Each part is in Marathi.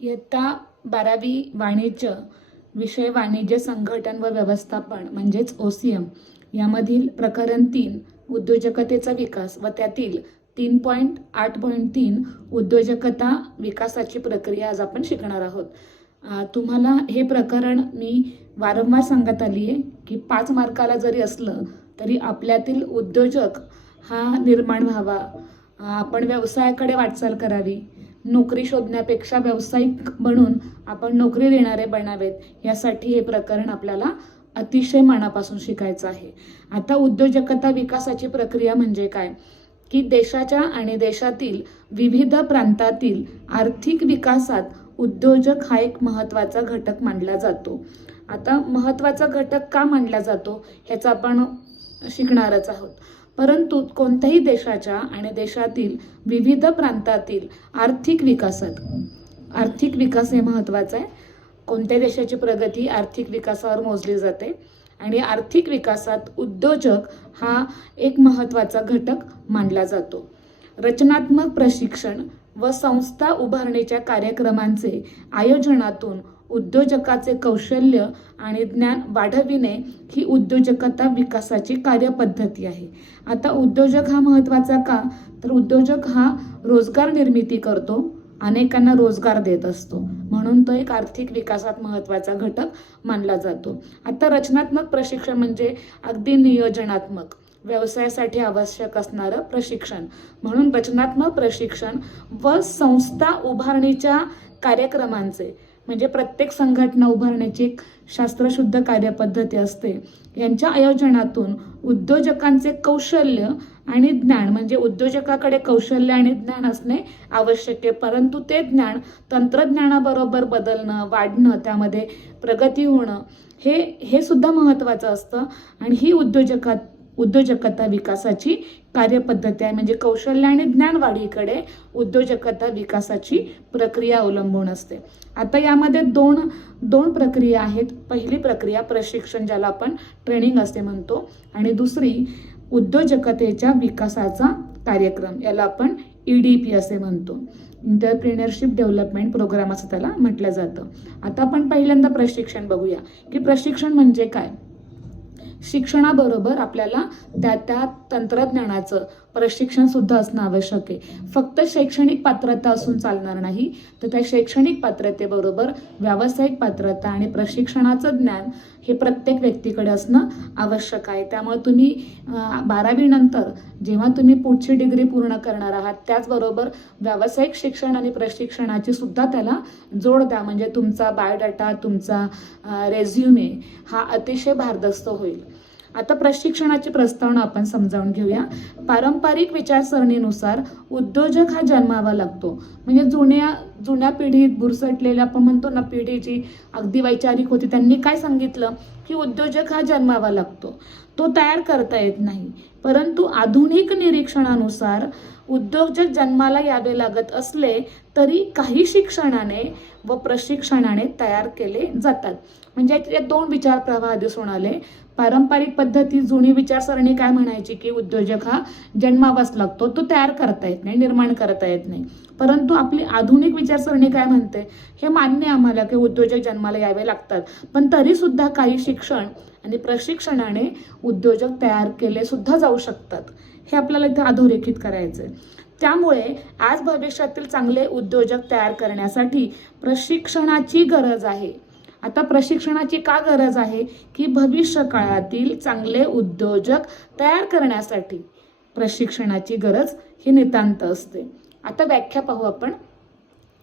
इयत्ता 12वी वाणिज्य विषय वाणिज्य संघटन व व्यवस्थापन म्हणजेच OCM यामधील प्रकरण 3 उद्योजकतेचा विकास व त्यातील 3.8.3 उद्योजकता विकासाची प्रक्रिया आज आपण शिकणार आहोत. तुम्हाला हे प्रकरण मी वारंवार सांगत आली आहे की 5 मार्काला जरी असलं तरी आपल्यातील उद्योजक हा निर्माण व्हावा, आपण व्यवसायाकडे वाटचाल करावी, नोकरी शोधण्यापेक्षा व्यावसायिक बनून आपण नोकरी देणारे बनावेत यासाठी हे प्रकरण आपल्याला अतिशय मनापासून शिकायचं आहे. आता उद्योजकता विकासाची प्रक्रिया म्हणजे काय की देशाच्या आणि देशातील विविध प्रांतातील आर्थिक विकासात उद्योजक हा एक महत्त्वाचा घटक मानला जातो. आता महत्त्वाचा घटक का मानला जातो ह्याचा आपण शिकणारच आहोत. परंतु कोणत्याही देशाच्या आणि देशातील विविध प्रांतातील आर्थिक विकास हे महत्त्वाचं आहे. कोणत्या देशाची प्रगती आर्थिक विकासावर मोजली जाते आणि आर्थिक विकासात उद्योजक हा एक महत्त्वाचा घटक मानला जातो. रचनात्मक प्रशिक्षण व संस्था उभारणीच्या कार्यक्रमांचे आयोजनातून उद्योजकाचे कौशल्य आणि ज्ञान वाढविणे ही उद्योजकता विकासाची कार्यपद्धती आहे. आता उद्योजक हा महत्त्वाचा का तर उद्योजक हा रोजगार निर्मिती करतो, अनेकांना रोजगार देत असतो, म्हणून तो एक आर्थिक विकासात महत्त्वाचा घटक मानला जातो. आता रचनात्मक प्रशिक्षण म्हणजे अगदी नियोजनात्मक व्यवसायासाठी आवश्यक असणारं प्रशिक्षण, म्हणून रचनात्मक प्रशिक्षण व संस्था उभारणीच्या कार्यक्रमांचे म्हणजे प्रत्येक संघटना उभारण्याची एक शास्त्रशुद्ध कार्यपद्धती असते. यांच्या आयोजनातून उद्योजकांचे कौशल्य आणि ज्ञान म्हणजे उद्योजकाकडे कौशल्य आणि ज्ञान असणे आवश्यक आहे, परंतु ते ज्ञान तंत्रज्ञानाबरोबर बदलणं, वाढणं, त्यामध्ये प्रगती होणं हे सुद्धा महत्त्वाचं असतं. आणि ही उद्योजकता विकासाची कार्यपद्धती आहे. म्हणजे कौशल्य आणि ज्ञान वाढीकडे उद्योजकता विकासाची प्रक्रिया अवलंबून असते. आता यामध्ये दोन प्रक्रिया आहेत. पहिली प्रक्रिया प्रशिक्षण, ज्याला आपण ट्रेनिंग असे म्हणतो, आणि दुसरी उद्योजकतेच्या विकासाचा कार्यक्रम, याला आपण EDP असे म्हणतो, एंटरप्रेन्योरशिप डेव्हलपमेंट प्रोग्राम असं त्याला म्हटलं जातं. आता आपण पहिल्यांदा प्रशिक्षण बघूया की प्रशिक्षण म्हणजे काय. शिक्षणाबरोबर आपल्याला त्या तंत्रज्ञानाचं प्रशिक्षण सुद्धा असणं आवश्यक आहे. फक्त शैक्षणिक पात्रता असून चालणार नाही, तर त्या शैक्षणिक पात्रतेबरोबर व्यावसायिक पात्रता आणि प्रशिक्षणाचं ज्ञान हे प्रत्येक व्यक्तीकडे असणं आवश्यक आहे. त्यामुळे तुम्ही 12वी नंतर जेव्हा तुम्ही पुढची डिग्री पूर्ण करणार आहात त्याचबरोबर व्यावसायिक शिक्षण आणि प्रशिक्षणाची सुद्धा त्याला जोड द्या, म्हणजे तुमचा बायोडाटा, तुमचा रेझ्युमे हा अतिशय भारदस्त होईल. आता प्रशिक्षणाची प्रस्तावना आपण समजावून घेऊया. पारंपरिक विचारसरणीनुसार उद्योजक हा जन्मावा लागतो. म्हणजे जुन्या पिढीत बुरसटलेल्या आपण म्हणतो ना, पिढी जी अगदी वैचारिक होती, त्यांनी काय सांगितलं की उद्योजक हा जन्मावा लागतो, तो तयार करता येत नाही. परंतु आधुनिक निरीक्षणानुसार उद्योजक जन्माला यावे लागत असले तरी काही शिक्षणाने व प्रशिक्षणाने तयार केले जातात. म्हणजे या 2 विचार प्रवाह दिसून आले. पारंपरिक पद्धती, जुनी विचारसरणी काय म्हणायची की उद्योजक हा जन्मावाच लागतो, तो तयार करता येत नाही, निर्माण करता येत नाही. परंतु आपली आधुनिक विचारसरणी काय म्हणते, हे मान्य आम्हाला की उद्योजक जन्माला यावे लागतात, पण तरी सुद्धा काही शिक्षण आणि प्रशिक्षणाने उद्योजक तयार केले सुद्धा जाऊ शकतात. हे आपल्याला इथे अधोरेखित करायचंय. त्यामुळे आज भविष्यातील चांगले उद्योजक तयार करण्यासाठी प्रशिक्षणाची गरज आहे. आता प्रशिक्षणाची का गरज आहे की भविष्य काळातील चांगले उद्योजक तयार करण्यासाठी प्रशिक्षणाची गरज ही नितांत असते. आता व्याख्या पाहू आपण.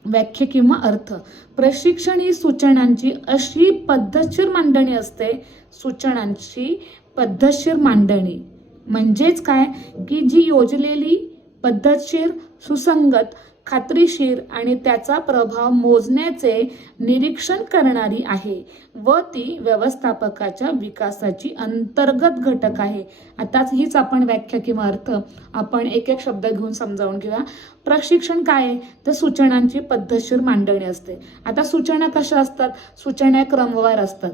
व्याख्या किंवा अर्थ. प्रशिक्षण ही सूचनांची अशी पद्धतशीर मांडणी असते. सूचनांची पद्धतशीर मांडणी म्हणजेच काय की जी योजलेली, पद्धतशीर, सुसंगत, खात्रीशीर आणि त्याचा प्रभाव मोजण्याचे निरीक्षण करणारी आहे व ती व्यवस्थापकाच्या विकासाची अंतर्गत घटक आहे. आताच हीच आपण व्याख्या किंवा अर्थ आपण एक एक शब्द घेऊन समजावून घेऊया. प्रशिक्षण काय आहे तर सूचनांची पद्धतशीर मांडणी असते. आता सूचना कशा असतात, सूचना क्रमवार असतात.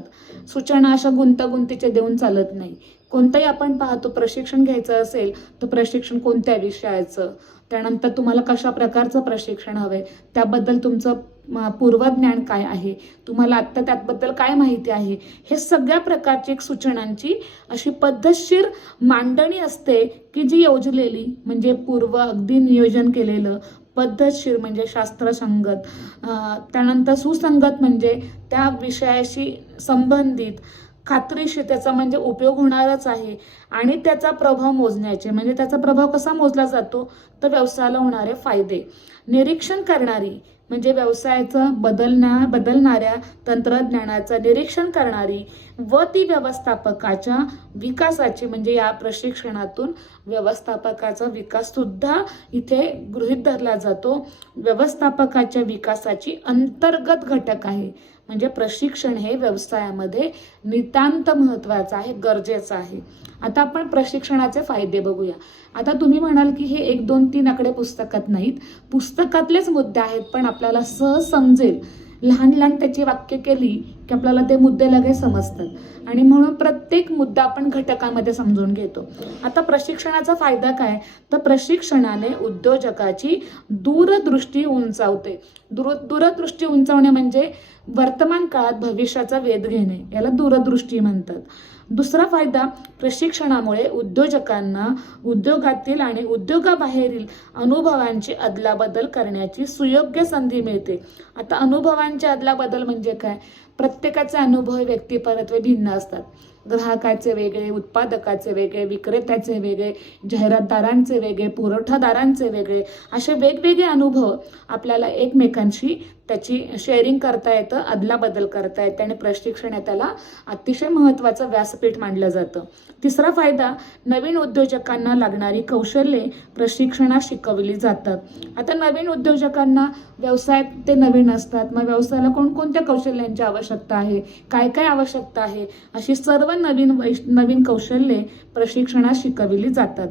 सूचना अशा गुंतागुंतीचे देऊन चालत नाही. कोणतंही आपण पाहतो प्रशिक्षण घ्यायचं असेल तर प्रशिक्षण कोणत्या विषयाचं, त्यानंतर तुम्हाला कशा प्रकारचं प्रशिक्षण हवंय, त्याबद्दल तुमचं पूर्वज्ञान काय आहे, तुम्हाला आत्ता त्याबद्दल काय माहिती आहे, हे सगळ्या प्रकारची एक सूचनांची अशी पद्धतशीर मांडणी असते की जी योजलेली म्हणजे पूर्व अगदी नियोजन केलेलं, पद्धतशीर म्हणजे शास्त्रसंगत, त्यानंतर सुसंगत म्हणजे त्या विषयाशी संबंधित, खात्रीशीर त्याचा म्हणजे उपयोग होणारच आहे, आणि त्याचा प्रभाव मोजण्याचे म्हणजे त्याचा प्रभाव कसा मोजला जातो तर व्यवसायाला होणारे फायदे, निरीक्षण करणारी म्हणजे व्यवसायाचं बदलणाऱ्या तंत्रज्ञानाचं निरीक्षण करणारी व ती व्यवस्थापकाच्या विकासाची म्हणजे या प्रशिक्षणातून व्यवस्थापकाचा विकास सुद्धा इथे गृहीत धरला जातो. व्यवस्थापकाच्या विकासाची अंतर्गत घटक आहे. म्हणजे प्रशिक्षण हे व्यवसायामध्ये नितांत महत्वाचं आहे, गरजेचं आहे. आता आपण प्रशिक्षणाचे फायदे बघूया. आता तुम्ही म्हणाल की हे 1, 2, 3 आकडे पुस्तकात नाहीत, पुस्तकातलेच मुद्दे आहेत, पण आपल्याला सहज समजेल, लहान लहान त्याची वाक्य केली की आपल्याला ते मुद्दे लगेच समजतात आणि म्हणून प्रत्येक मुद्दा आपण घटकामध्ये समजून घेतो. आता प्रशिक्षणाचा फायदा काय तर प्रशिक्षणाने उद्योजकाची दूरदृष्टी उंचावते. दूरदृष्टी उंचावणे म्हणजे वर्तमान काळात भविष्याचा वेध घेणे, याला दूरदृष्टी म्हणतात. दुसरा फायदा, प्रशिक्षणामुळे उद्योजकांना उद्योगातील आणि उद्योगाबाहेरील अनुभवांची अदलाबदल करण्याची सुयोग्य संधी मिळते. आता अनुभवांची अदलाबदल म्हणजे काय, प्रत्येकाचे अनुभव व्यक्तिपरत्वे भिन्न असतात. ग्राहकाचे वेगळे, उत्पादकाचे वेगळे, विक्रेत्याचे वेगळे, जाहिरातदारांचे वेगळे, पुरवठादारांचे वेगळे, असे वेगवेगळे अनुभव आपल्याला एकमेकांशी त्याची शेअरिंग करता येतं, अदलाबदल करता येते आणि प्रशिक्षण हे त्याला अतिशय महत्त्वाचं व्यासपीठ मानलं जातं. तिसरा फायदा, नवीन उद्योजकांना लागणारी कौशल्ये प्रशिक्षणात शिकवली जातात. आता नवीन उद्योजकांना व्यवसायात ते नवीन असतात, मग व्यवसायाला कोणकोणत्या कौशल्यांची आवश्यकता आहे, काय काय आवश्यकता आहे, अशी सर्व नवीन कौशल्ये प्रशिक्षणात शिकवली जातात.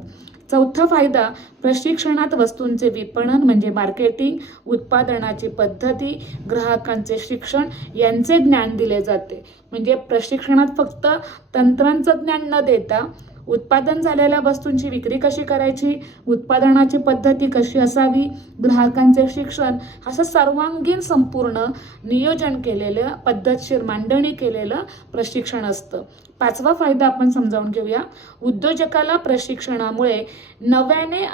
चौथा फायदा, प्रशिक्षणात वस्तूंचे विपणन म्हणजे मार्केटिंग, उत्पादनाची पद्धती, ग्राहकांचे शिक्षण यांचे ज्ञान दिले जाते. म्हणजे प्रशिक्षणात फक्त तंत्रांचं ज्ञान न देता उत्पादन झालेल्या वस्तूंची विक्री कशी करायची, उत्पादनाची पद्धती कशी असावी, ग्राहकांचे शिक्षण, असं सर्वांगीण संपूर्ण नियोजन केलेलं, पद्धतशीर मांडणी केलेलं प्रशिक्षण असतं. पाचवा फायदा आपण समजावून घेऊया. उद्योजकाला प्रशिक्षणामुळे नव्याने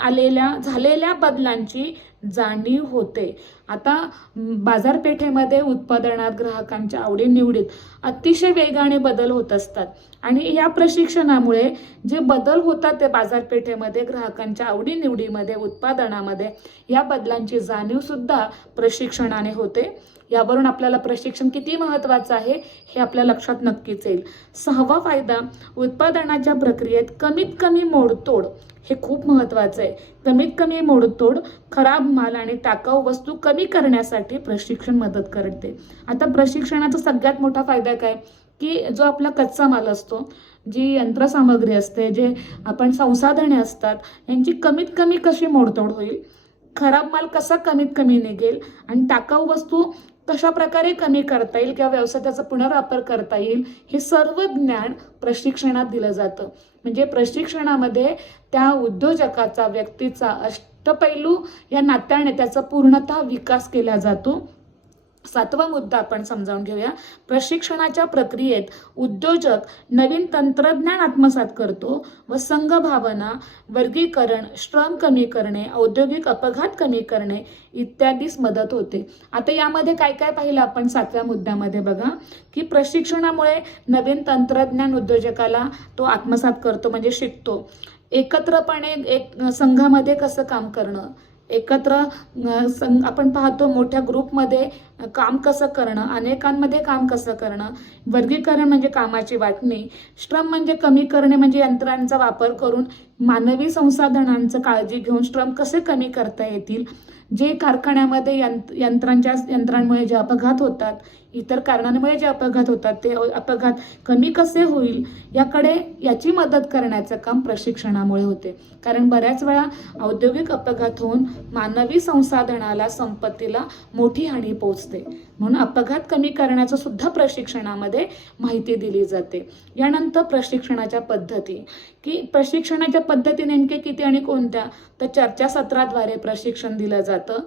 झालेल्या बदलांची जाणीव होते. आता बाजारपेठेमध्ये उत्पादनात ग्राहकांच्या आवडीनिवडीत अतिशय वेगाने बदल होत असतात आणि या प्रशिक्षणामुळे जे बदल होतात ते बाजारपेठेमध्ये, ग्राहकांच्या आवडीनिवडीमध्ये, उत्पादनामध्ये, या बदलांची जाणीव सुद्धा प्रशिक्षणाने होते. यावरून आपल्याला प्रशिक्षण किती महत्त्वाचं आहे हे आपल्या लक्षात नक्कीच येईल. सहावा फायदा, उत्पादनाच्या प्रक्रियेत कमीत कमी मोडतोड, हे खूप महत्त्वाचं आहे. कमीत कमी मोडतोड, खराब माल आणि टाकाऊ वस्तू कमी करण्यासाठी प्रशिक्षण मदत करते. आता प्रशिक्षणाचा सगळ्यात मोठा फायदा काय की जो आपला कच्चा माल असतो, जी यंत्रसामग्री असते, जे आपण संसाधने असतात, यांची कमीत कमी कशी मोडतोड होईल, खराब माल कसा कमीत कमी निघेल आणि टाकाऊ वस्तू कशा प्रकारे कमी करता येईल किंवा व्यवसायाचा पुनर्वापर करता येईल, हे सर्व ज्ञान प्रशिक्षणात दिलं जातं. म्हणजे प्रशिक्षणामध्ये त्या उद्योजकाचा, व्यक्तीचा अष्टपैलू या नात्याने त्याचा पूर्णतः विकास केला जातो. सातवा मुद्दा आपण समजावून घेऊया. प्रशिक्षणाच्या प्रक्रियेत उद्योजक नवीन तंत्रज्ञान आत्मसात करतो व संघभावना, वर्गीकरण, श्रम कमी करणे, औद्योगिक अपघात कमी करणे इत्यादीस मदत होते. आता यामध्ये काय काय पाहिलं आपण सातव्या मुद्द्यामध्ये बघा की प्रशिक्षणामुळे नवीन तंत्रज्ञान उद्योजकाला तो आत्मसात करतो म्हणजे शिकतो. एकत्रपणे एक संघामध्ये कसं काम करणं, एकत्र आपण पाहतो मोठ्या ग्रुपमध्ये काम कसं करणं, अनेकांमध्ये काम कसं करणं, वर्गीकरण म्हणजे कामाची वाटणी, श्रम म्हणजे कमी करणे म्हणजे यंत्रांचा वापर करून मानवी संसाधनांचं काळजी घेऊन श्रम कसे कमी करता येतील, जे कारखान्यामध्ये यंत्रांमुळे जे अपघात होतात, इतर कारणांमुळे जे अपघात होतात, ते अपघात कमी कसे होईल याची मदत करण्याचं काम प्रशिक्षणामुळे होते. कारण बऱ्याच वेळा औद्योगिक अपघात होऊन मानवी संसाधनाला, संपत्तीला मोठी हानी पोहोचते. म्हणून अपघात कमी करण्याचं सुद्धा प्रशिक्षणामध्ये माहिती दिली जाते. यानंतर प्रशिक्षणाच्या पद्धती, की प्रशिक्षणाच्या पद्धती नेमके किती आणि कोणत्या, तर चर्चासत्राद्वारे प्रशिक्षण दिलं जातं,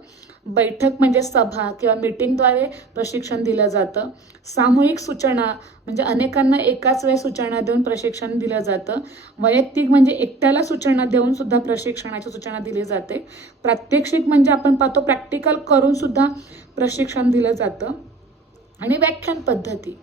बैठक म्हणजे सभा किंवा मीटिंगद्वारे प्रशिक्षण दिलं जातं, सामूहिक सूचना म्हणजे अनेकांना एकाच वेळी सूचना देऊन प्रशिक्षण दिलं जातं, वैयक्तिक म्हणजे एकट्याला सूचना देऊन सुद्धा प्रशिक्षणाची सूचना दिली जाते, प्रात्यक्षिक म्हणजे आपण पाहतो प्रॅक्टिकल करून सुद्धा प्रशिक्षण दिलं जातं, आणि व्याख्यान पद्धती,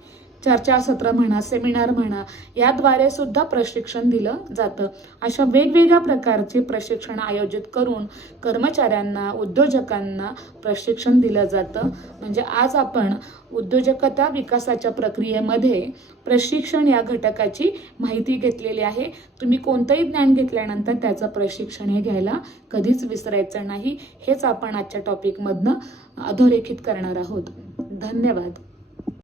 चर्चासत्र म्हणा, सेमिनार म्हणा, याद्वारे सुद्धा प्रशिक्षण दिलं जातं. अशा वेगवेगळ्या प्रकारचे प्रशिक्षण आयोजित करून कर्मचाऱ्यांना, उद्योजकांना प्रशिक्षण दिलं जातं. म्हणजे आज आपण उद्योजकता विकासाच्या प्रक्रियेमध्ये प्रशिक्षण या घटकाची माहिती घेतलेली आहे. तुम्ही कोणतंही ज्ञान घेतल्यानंतर त्याचं प्रशिक्षण हे घ्यायला कधीच विसरायचं नाही. हेच आपण आजच्या टॉपिकमधनं अधोरेखित करणार आहोत. धन्यवाद.